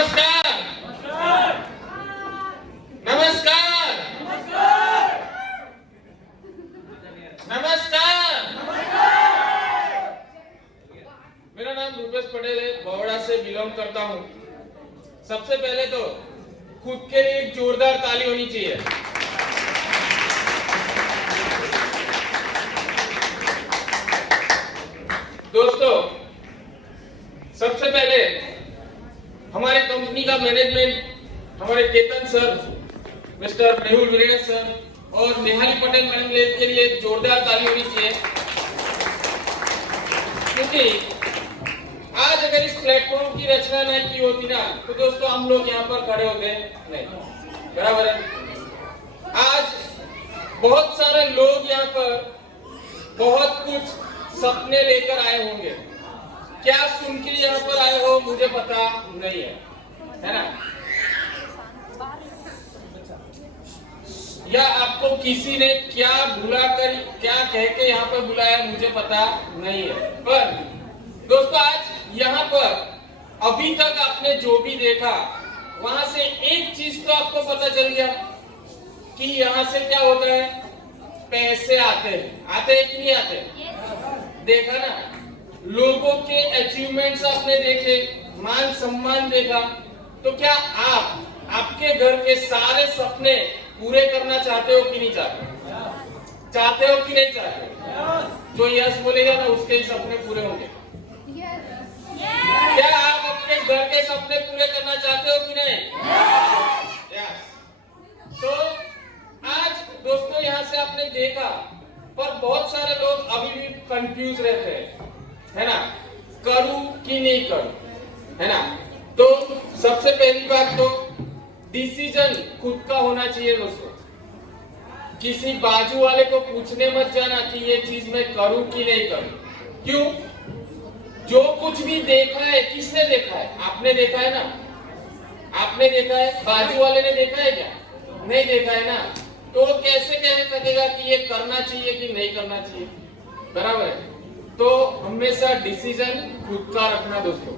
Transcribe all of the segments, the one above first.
नमस्कार नमस्कार नमस्कार। मेरा नाम रूपेश पटेल है, बवड़ा से बिलोंग करता हूँ। सबसे पहले तो खुद के लिए एक जोरदार ताली होनी चाहिए। दोस्तों, सबसे पहले हमारे कंपनी का मैनेजमेंट, हमारे Ketan sir, mister Mehul Viresh sir और नेहाली पटेल मैडम के लिए जोरदार ताली होनी चाहिए, क्योंकि आज अगर इस प्लेटफॉर्म की रचना नहीं की होती ना तो दोस्तों हम लोग यहाँ पर खड़े होते नहीं। बराबर है। आज बहुत सारे लोग यहाँ पर बहुत कुछ सपने लेकर आए होंगे। क्या सुन के यहाँ पर आए हो मुझे पता नहीं है ना? या आपको किसी ने क्या बुलाकर क्या कह के यहाँ पर बुलाया मुझे पता नहीं है। पर दोस्तों आज यहाँ पर अभी तक आपने जो भी देखा वहां से एक चीज तो आपको पता चल गया कि यहाँ से क्या होता है, पैसे आते हैं कि नहीं आते? देखा ना, लोगों के अचीवमेंट्स आपने देखे, मान सम्मान देखा। तो क्या आप आपके घर के सारे सपने पूरे करना चाहते हो कि नहीं चाहते? चाहते हो कि नहीं चाहते? जो यस बोलेगा ना उसके ही सपने पूरे होंगे। क्या आप अपने घर के सपने पूरे करना चाहते हो कि नहीं? तो आज दोस्तों यहाँ से आपने देखा, पर बहुत सारे लोग अभी भी कंफ्यूज रहते हैं, है ना, करूं कि नहीं करूं, है ना? तो सबसे पहली बात तो डिसीजन खुद का होना चाहिए दोस्तों। किसी बाजू वाले को पूछने मत जाना कि ये चीज मैं करूं कि नहीं करूं। क्यों? जो कुछ भी देखा है, किसने देखा है? आपने देखा है ना? आपने देखा है? बाजू वाले ने देखा है क्या? नहीं देखा है ना? तो वो कैसे कह सकेगा कि ये करना चाहिए कि नहीं करना चाहिए? बराबर है। तो हमेशा डिसीजन खुद का रखना दोस्तों,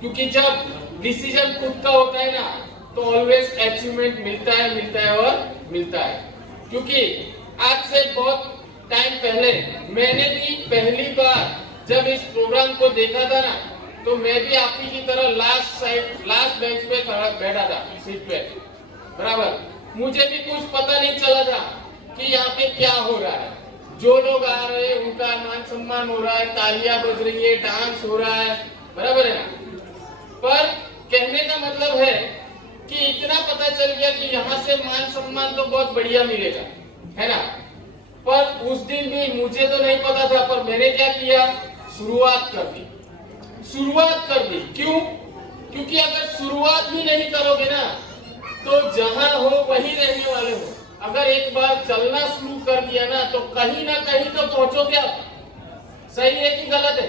क्योंकि जब डिसीजन खुद का होता है ना तो ऑलवेज अचीवमेंट मिलता है और मिलता है। क्योंकि आज से बहुत टाइम पहले मैंने भी पहली बार जब इस प्रोग्राम को देखा था ना तो मैं भी आप ही की तरह लास्ट बेंच पे बैठा था, सीट पे। बराबर, मुझे भी कुछ पता नहीं चला था कि यहाँ पे क्या हो रहा है। जो लोग आ रहे हैं उनका मान सम्मान हो रहा है, तालियां बज रही है, डांस हो रहा है। बराबर है ना? पर कहने का मतलब है कि इतना पता चल गया कि यहाँ से मान सम्मान तो बहुत बढ़िया मिलेगा, है ना? पर उस दिन भी मुझे तो नहीं पता था, पर मैंने क्या किया, शुरुआत कर दी। क्यों? क्योंकि अगर शुरुआत ही नहीं करोगे ना तो जहां हो वहीं रहने वाले हो। अगर एक बार चलना शुरू कर दिया ना तो कहीं ना कहीं तो पहुंचोगे आप। सही है कि गलत है?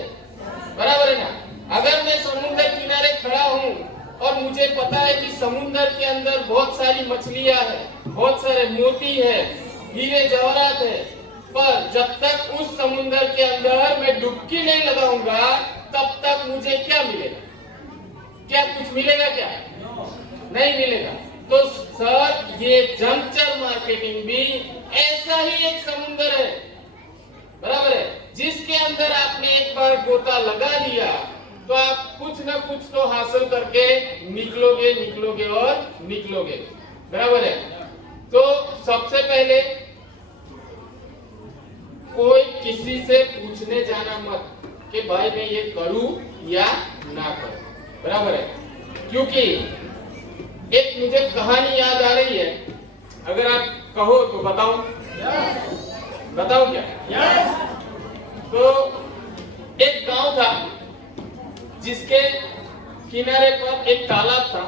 बराबर है ना? अगर मैं समुद्र किनारे खड़ा हूँ और मुझे पता है कि समुद्र के अंदर बहुत सारी मछलियां हैं, बहुत सारे मोती है, हीरे जवाहरात है, पर जब तक उस समुद्र के अंदर मैं डुबकी नहीं लगाऊंगा तब तक मुझे क्या मिलेगा? क्या कुछ मिलेगा? क्या नहीं मिलेगा। तो सर ये जंक्चर मार्केटिंग भी ऐसा ही एक समुद्र है। बराबर है? जिसके अंदर आपने एक बार गोता लगा दिया तो आप कुछ ना कुछ तो हासिल करके निकलोगे। बराबर है? तो सबसे पहले कोई किसी से पूछने जाना मत कि भाई मैं ये करूं या ना करूं। बराबर है? क्योंकि एक मुझे कहानी याद आ रही है, अगर आप कहो तो बताऊं? बताओ क्या? तो एक गांव था जिसके किनारे पर एक तालाब था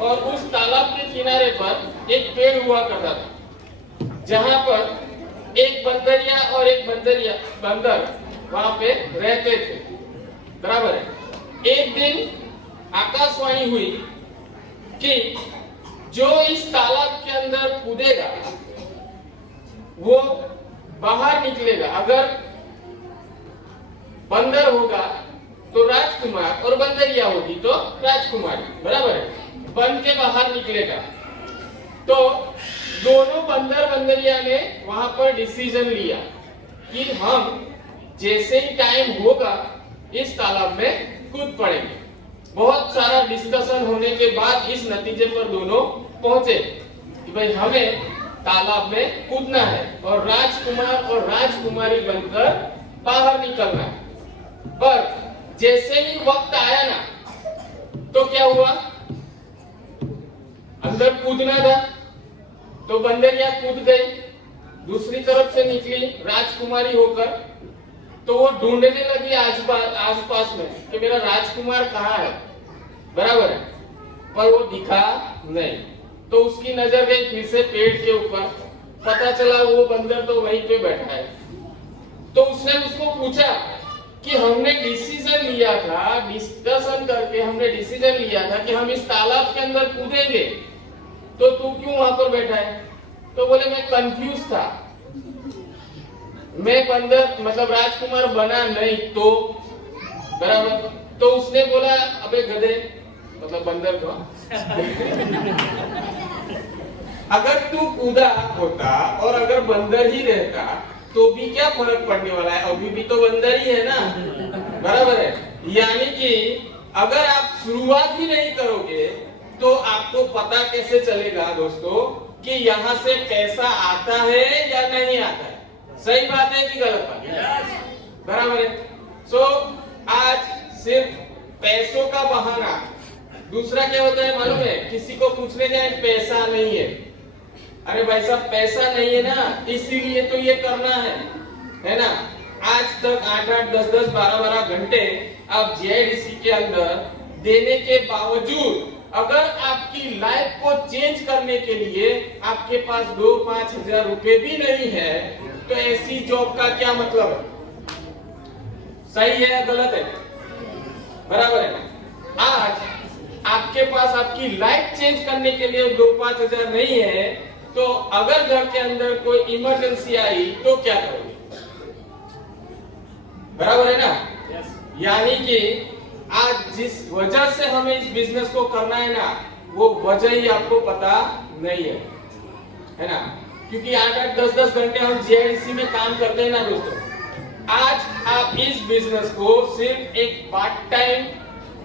और उस तालाब के किनारे पर एक पेड़ हुआ करता था, जहां पर एक बंदरिया और एक बंदर वहां पे रहते थे। बराबर है? एक दिन आकाशवाणी हुई कि जो इस तालाब के अंदर कूदेगा वो बाहर निकलेगा। अगर बंदर होगा तो राजकुमार और बंदरिया होगी तो राजकुमारी, बराबर है। बन के बाहर निकलेगा तो दोनों बंदर बंदरिया ने वहां पर डिसीजन लिया कि हम जैसे ही टाइम होगा इस तालाब में कूद पड़ेंगे। बहुत सारा डिस्कशन होने के बाद इस नतीजे पर दोनों पहुंचे कि भाई हमें तालाब में कूदना है और राजकुमार और राजकुमारी बनकर बाहर निकलना है। पर जैसे ही वक्त आया ना तो क्या हुआ, अंदर कूदना था तो बंदरिया कूद गई, दूसरी तरफ से निकली राजकुमारी होकर, तो वो ढूंढने लगी आसपास में कि मेरा राजकुमार कहाँ है, बराबर है, पर वो दिखा नहीं। तो उसकी नजर गई फिर से पेड़ के ऊपर, पता चला वो बंदर तो वहीं पे बैठा है। तो उसने उसको पूछा कि हमने डिसीजन लिया था, डिस्कशन करके हमने डिसीजन लिया था कि हम इस तालाब के अंदर कूदेंगे, तो तू क्यों वहां पर बैठा है? तो बोले मैं कंफ्यूज था, मैं बंदर मतलब राजकुमार बना नहीं तो, बराबर। तो उसने बोला अबे गधे, मतलब बंदर को अगर तू कूदा होता और अगर बंदर ही रहता तो भी क्या फर्क पड़ने वाला है, अभी भी तो बंदर ही है ना, बराबर है। यानी कि अगर आप शुरुआत ही नहीं करोगे तो आपको पता कैसे चलेगा दोस्तों कि यहाँ से पैसा आता है या नहीं आता है? सही बात है कि गलत बात है? बराबर है। सो आज सिर्फ पैसों का बहाना, दूसरा क्या होता है मालूम है? किसी को पूछने जाए पैसा नहीं है, अरे भाई साहब पैसा नहीं है ना इसीलिए तो ये करना है ना। आज तक 8-8, 10-10, 12-12 घंटे आप जीआईडीसी के अंदर देने के बावजूद अगर आपकी लाइफ को चेंज करने के लिए आपके पास 2-5 हजार रुपए भी नहीं है तो ऐसी जॉब का क्या मतलब है? सही है या गलत है? बराबर है। आज आपके पास आपकी लाइफ चेंज करने के लिए 2-5 हजार नहीं है तो अगर घर के अंदर कोई इमरजेंसी आई तो क्या करोगे? बराबर है ना? यानी कि आज जिस वजह से हमें इस बिजनेस को करना है ना वो वजह ही आपको पता नहीं है ना? क्योंकि 8-8, 10-10 घंटे हम जीआईडीसी में काम करते हैं ना दोस्तों। आज आप इस बिजनेस को सिर्फ एक पार्ट टाइम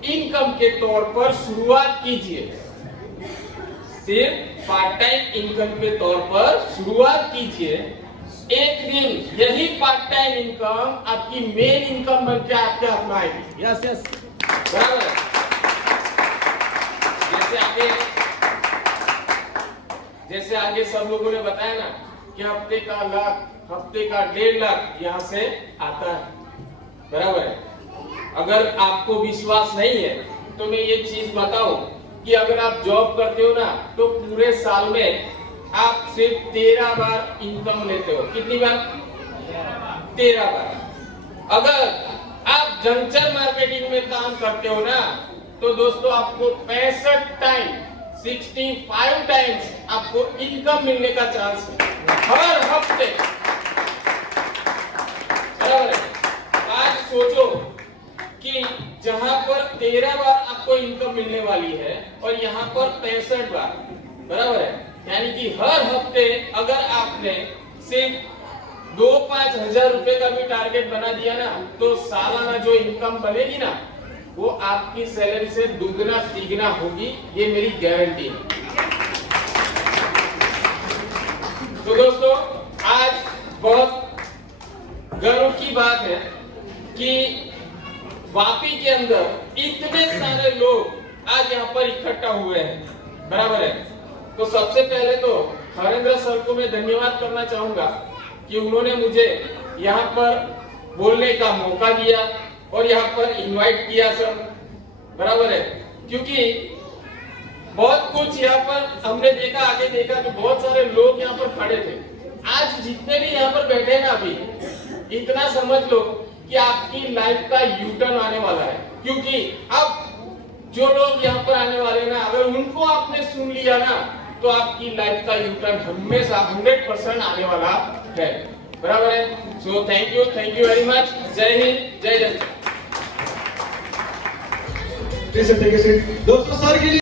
इनकम के तौर पर शुरुआत कीजिए, सिर्फ पार्ट टाइम इनकम के तौर पर शुरुआत कीजिए। एक दिन यही पार्ट टाइम इनकम आपकी मेन इनकम बनकर आपके हाथ में आएगी। यस यस, बराबर। जैसे आगे सब लोगों ने बताया ना कि हफ्ते का लाख, हफ्ते का 1.5 लाख यहाँ से आता है, बराबर है। अगर आपको विश्वास नहीं है तो मैं ये चीज बताऊं कि अगर आप जॉब करते हो ना तो पूरे साल में आप सिर्फ 13 बार इनकम लेते हो। कितनी बार? 13 बार। अगर आप जंक्शन मार्केटिंग में काम करते हो ना तो दोस्तों आपको 65 टाइम, 65 टाइम्स आपको इनकम मिलने का चांस है हर हफ्ते, बराबर है। आज सोचो कि जहां पर 13 बार आपको इनकम मिलने वाली है और यहाँ पर 65 बार, बराबर है। यानी कि हर हफ्ते अगर आपने सिर्फ 2-5 हजार रुपए का भी टारगेट बना दिया ना तो सालाना जो इनकम बनेगी ना वो आपकी सैलरी से दुगना तिगना होगी, ये मेरी गारंटी है। तो दोस्तों आज बहुत गर्व की बात है कि वापी के अंदर इतने सारे लोग आज यहाँ पर इकट्ठा हुए हैं, बराबर है। तो सबसे पहले तो हरेंद्र सर को मैं धन्यवाद करना चाहूंगा कि उन्होंने मुझे यहाँ पर बोलने का मौका दिया और यहाँ पर इनवाइट किया सर, बराबर है। क्योंकि बहुत कुछ यहाँ पर हमने देखा, आगे देखा कि बहुत सारे लोग यहाँ पर खड़े थे। आज जितने भी यहाँ पर बैठे ना अभी, इतना समझ लो कि आपकी लाइफ का यू टर्न आने वाला है। क्योंकि अब जो लोग यहाँ पर आने वाले ना अगर उनको आपने सुन लिया ना तो आपकी लाइफ का यू टर्न हमेशा 100% आने वाला है, बराबर है। So thank you very much. जय हिंद, जय जय। प्लीज टेक अ सीट दोस्तों सर के लिए